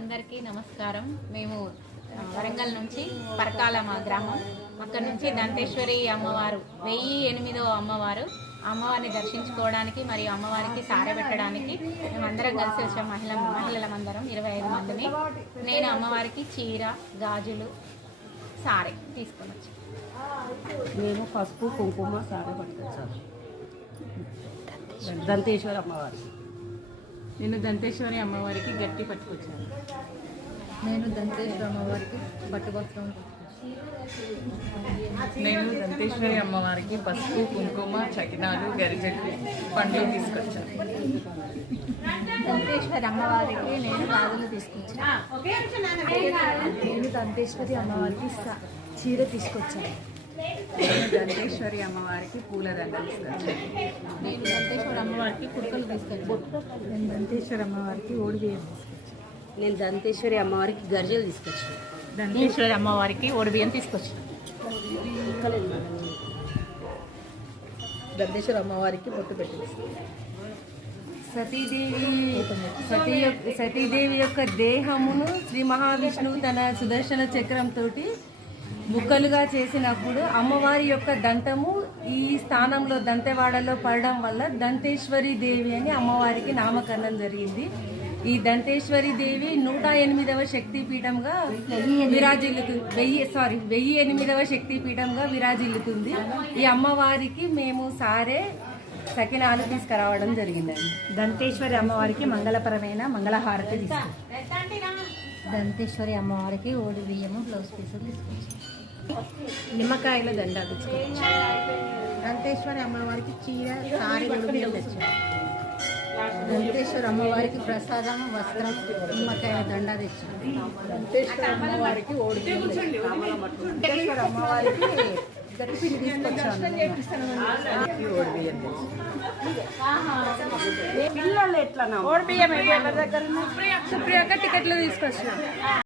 అందరికీ నమస్కారం. మేము వరంగల్ నుంచి పరకాల మా గ్రామం. అక్కడ నుంచి దంతేశ్వరి అమ్మవారు 1008వ అమ్మవారు. అమ్మవారిని దర్శించుకోవడానికి మరియు అమ్మవారికి సారె పెట్టడానికి మేమందరం కలిసి వచ్చాం. మహిళలమందరం 25 మందిని. నేను అమ్మవారికి చీర, గాజులు, సారె తీసుకొని వచ్చాను. మేము పసుపు, కుంకుమ, సారె పట్టుకొచ్చాము. దంతేశ్వరి అమ్మవారి. నేను దంతేశ్వరి అమ్మవారికి గట్టి పట్టుకొచ్చాను. నేను దంతేశ్వరి అమ్మవారికి పట్టుకొచ్చాను. నేను దంతేశ్వరి అమ్మవారికి పసుపు, కుంకుమ, చకినాలు, గరిజెలు, పండ్లు తీసుకొచ్చాను. దంతేశ్వరి అమ్మవారికి నేను గాజులు తీసుకొచ్చాను. నేను దంతేశ్వరి అమ్మవారికి చీర తీసుకొచ్చాను. నేను దంతేశ్వరి అమ్మవారికి పూలదండ తీసుకొచ్చాను. నేను దంతేశ్వరి అమ్మవారికి కుడుకలు తీసుకొచ్చాను. నేను దంతేశ్వరి అమ్మవారికి ఓడిబియ్యం తీసుకొచ్చాను. నేను దంతేశ్వరి అమ్మవారికి గర్జలు తీసుకొచ్చాను. దంతేశ్వరి అమ్మవారికి ఓడిబియ్యం తీసుకొచ్చాను. దంతేశ్వరి అమ్మవారికి పొట్టు పెట్టి సతీదేవి యొక్క దేహమును శ్రీ మహావిష్ణువు తన సుదర్శన చక్రంతో ముక్కలుగా చేసినప్పుడు అమ్మవారి యొక్క దంతము ఈ స్థానంలో దంతెవాడలో పడడం వల్ల దంతేశ్వరి దేవి అని అమ్మవారికి నామకరణం జరిగింది. ఈ దంతేశ్వరి దేవి 108వ శక్తిపీఠంగా విరాజిల్లుతుంది. 1008వ శక్తిపీఠంగా విరాజిల్లుతుంది. ఈ అమ్మవారికి మేము సారే సకినాలు తీసుకురావడం జరిగిందండి. దంతేశ్వరి అమ్మవారికి మంగళపరమైన మంగళహారతి తీసుకొచ్చాను. దంతేశ్వరి అమ్మవారికి ఓడి బియ్యము, బ్లౌజ్ పీసులు తీసుకొచ్చాను. నిమ్మకాయల దండ తీసుకొచ్చాను. దంతేశ్వరి అమ్మవారికి చీర, సారీ, ఓడి బియ్యం తెచ్చాను. దంతేశ్వరి అమ్మవారికి ప్రసాదం, వస్త్రం, నిమ్మకాయల దండ తెచ్చాను. దంతేశ్వరి అమ్మవారికి ఓడి బియ్యం దంతేశ్వరి అమ్మవారికి గట్టిపిండి తీసుకొచ్చాను. పిల్లలు ఎట్లా ఓడి బియ్యం సుప్రియాక టికెట్లు తీసుకొచ్చాను.